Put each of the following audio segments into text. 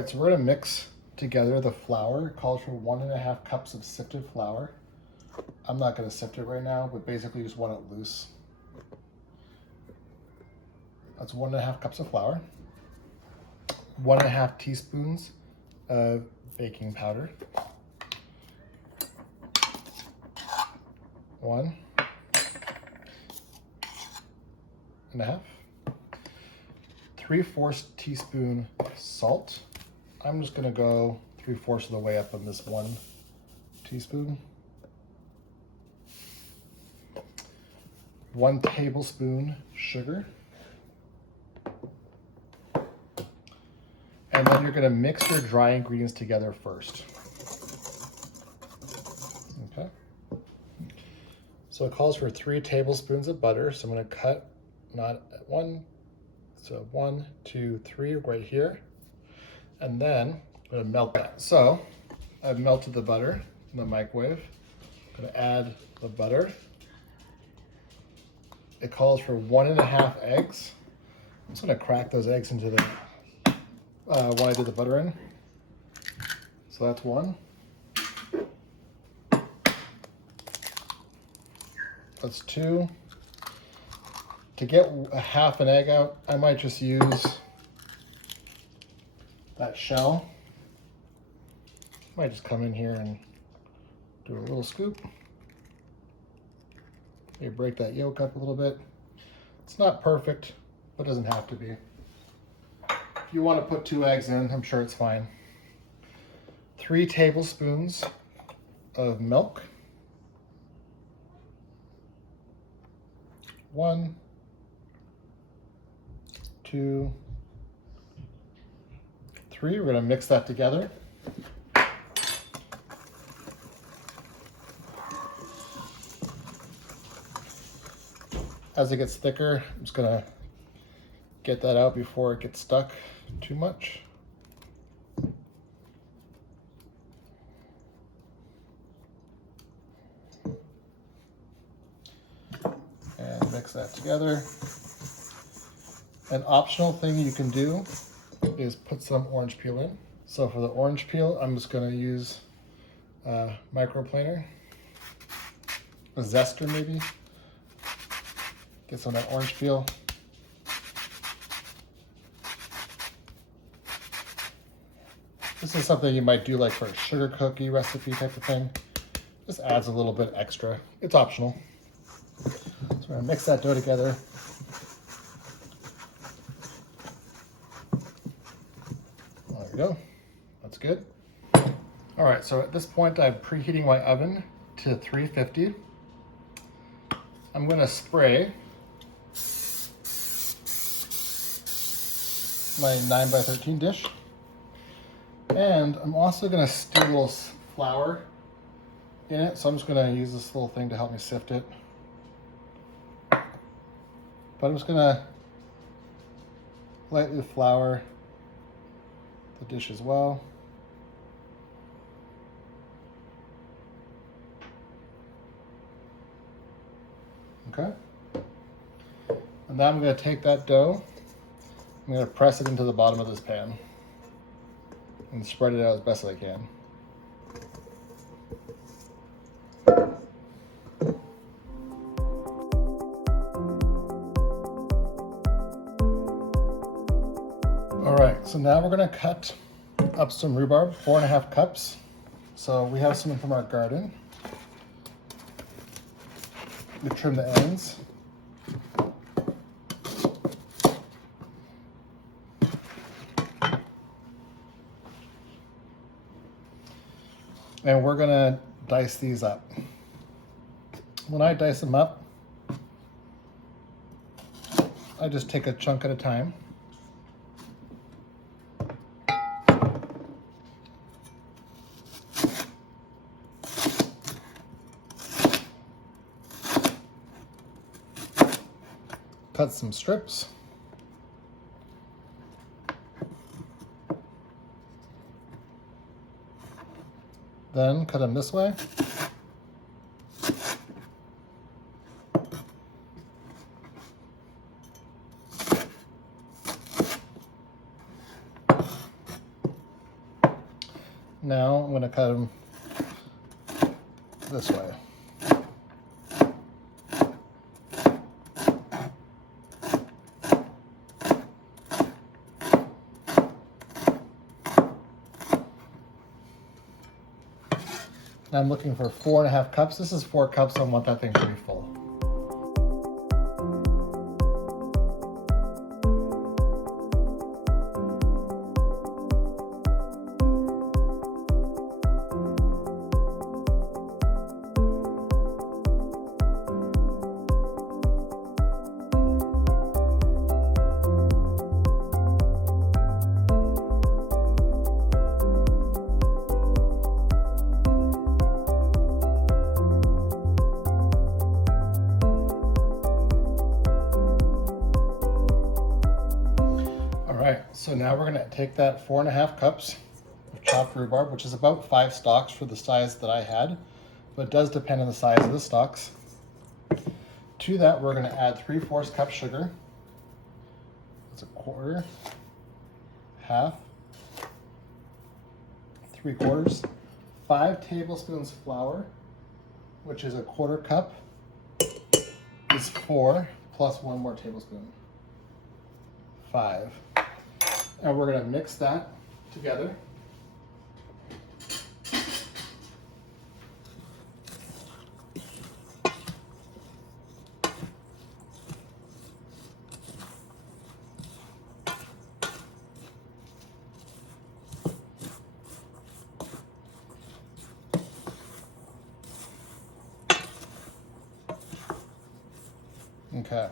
right, so we're gonna mix together the flour. It calls for 1.5 cups of sifted flour. I'm not gonna sift it right now, but basically just want it loose. That's 1.5 cups of flour. 1.5 teaspoons of baking powder. 1.5. 3/4 teaspoon salt. I'm just gonna go 3/4 of the way up on this 1 teaspoon. 1 tablespoon sugar. And then you're gonna mix your dry ingredients together first. Okay. So it calls for 3 tablespoons of butter. So I'm gonna cut, not at 1, so 1, 2, 3 right here. And then I'm gonna melt that. So I've melted the butter in the microwave. I'm gonna add the butter. It calls for 1.5 eggs. I'm just gonna crack those eggs into the when I did the butter in. So that's 1. That's 2. To get a half an egg out, I might just use that shell. Might just come in here and do a little scoop. Maybe break that yolk up a little bit. It's not perfect, but it doesn't have to be. If you want to put 2 eggs in, I'm sure it's fine. 3 tablespoons of milk. 1, 2, 3. We're going to mix that together. As it gets thicker, I'm just going to get that out before it gets stuck too much. And mix that together. An optional thing you can do is put some orange peel in. So for the orange peel, I'm just going to use a microplaner, a zester maybe. Get some of that orange peel. This is something you might do like for a sugar cookie recipe type of thing. Just adds a little bit extra. It's optional. So we're gonna mix that dough together. There we go. That's good. All right, so at this point I'm preheating my oven to 350. I'm gonna spray my 9x13 dish. And I'm also gonna stew a little flour in it. So I'm just gonna use this little thing to help me sift it. But I'm just gonna lightly flour the dish as well. Okay. And now I'm gonna take that dough, I'm gonna press it into the bottom of this pan and spread it out as best as I can. All right, so now we're gonna cut up some rhubarb, 4.5 cups. So we have some from our garden. We trim the ends. And we're gonna dice these up. When I dice them up, I just take a chunk at a time. Cut some strips. Then cut them this way. Now I'm going to cut them this way. Now I'm looking for 4.5 cups. This is 4 cups, so I want that thing to be full. So now we're going to take that 4.5 cups of chopped rhubarb, which is about 5 stalks for the size that I had, but it does depend on the size of the stalks. To that, we're going to add 3/4 cup sugar. That's 1/4, half, 3/4, 5 tablespoons flour, which is 1/4 cup, is 4, plus 1 more tablespoon, 5. And we're going to mix that together. Okay.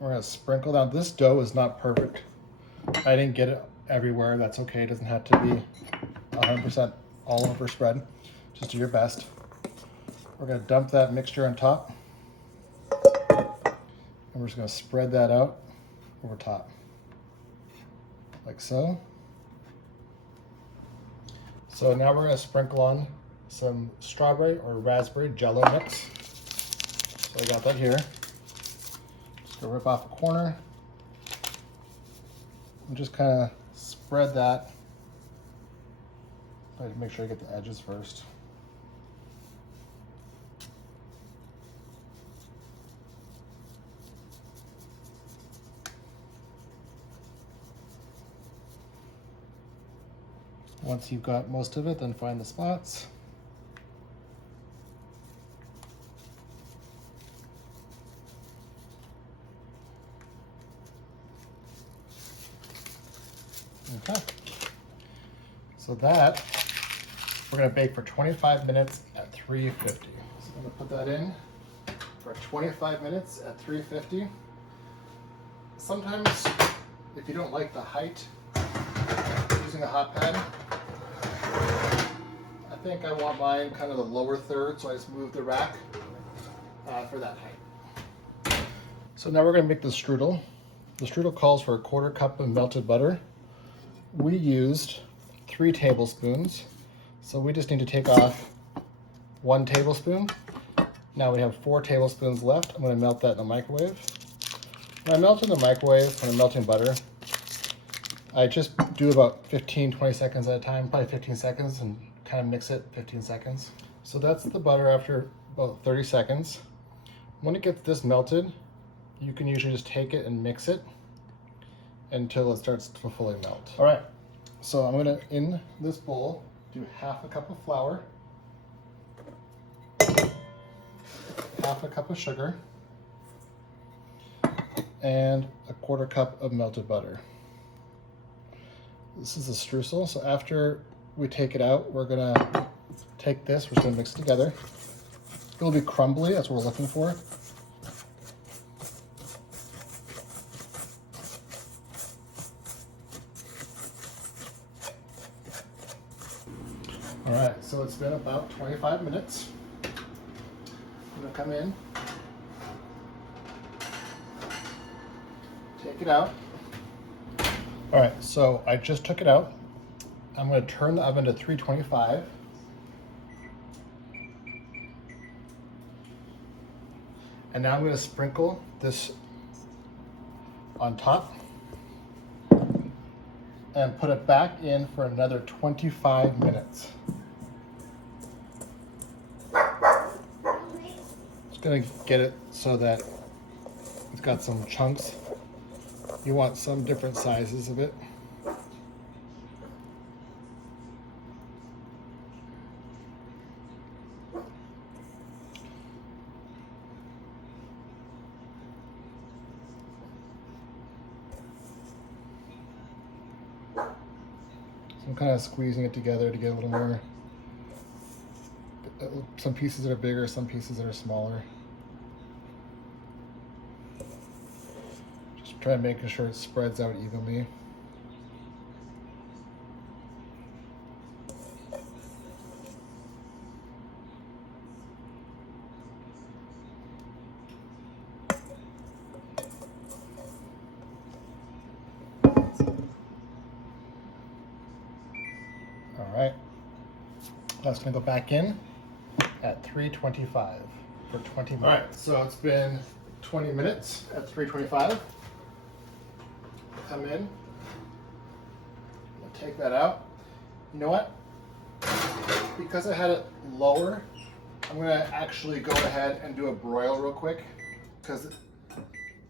We're going to sprinkle down. This dough is not perfect. I didn't get it everywhere. That's okay. It doesn't have to be 100% all over spread. Just do your best. We're going to dump that mixture on top. And we're just going to spread that out over top. Like so. So now we're going to sprinkle on some strawberry or raspberry jello mix. So I got that here. Rip off a corner and just kind of spread that. I make sure I get the edges first. Once you've got most of it, then find the spots. Okay, so that we're going to bake for 25 minutes at 350. So I'm going to put that in for 25 minutes at 350. Sometimes, if you don't like the height using a hot pad, I think I want mine kind of the lower third, so I just move the rack for that height. So now we're going to make the strudel. The strudel calls for 1/4 cup of melted butter. We used 3 tablespoons, so we just need to take off 1 tablespoon. Now we have 4 tablespoons left. I'm going to melt that in the microwave. When I melt in the microwave, when I'm melting butter, I just do about 15-20 seconds at a time, probably 15 seconds, and kind of mix it 15 seconds. So that's the butter after about 30 seconds. When it gets this melted, you can usually just take it and mix it until it starts to fully melt. All right, so I'm gonna, in this bowl, do 1/2 cup of flour, 1/2 cup of sugar, and 1/4 cup of melted butter. This is the streusel, so after we take it out, we're gonna take this, we're just gonna mix it together. It'll be crumbly, that's what we're looking for. All right, so it's been about 25 minutes. I'm gonna come in, take it out. All right, so I just took it out. I'm gonna turn the oven to 325. And now I'm gonna sprinkle this on top. and put it back in for another 25 minutes. Just gonna get it so that it's got some chunks. You want some different sizes of it. So I'm kind of squeezing it together to get a little more, some pieces that are bigger, some pieces that are smaller. Just try making sure it spreads out evenly. All right, that's gonna go back in at 325 for 20 minutes. All right, so it's been 20 minutes at 325. Come in, take that out. You know what? Because I had it lower, I'm gonna actually go ahead and do a broil real quick because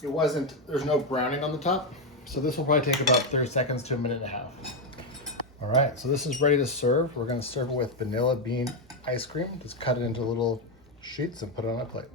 there's no browning on the top. So this will probably take about 30 seconds to a minute and a half. All right, so this is ready to serve. We're gonna serve it with vanilla bean ice cream. Just cut it into little sheets and put it on a plate.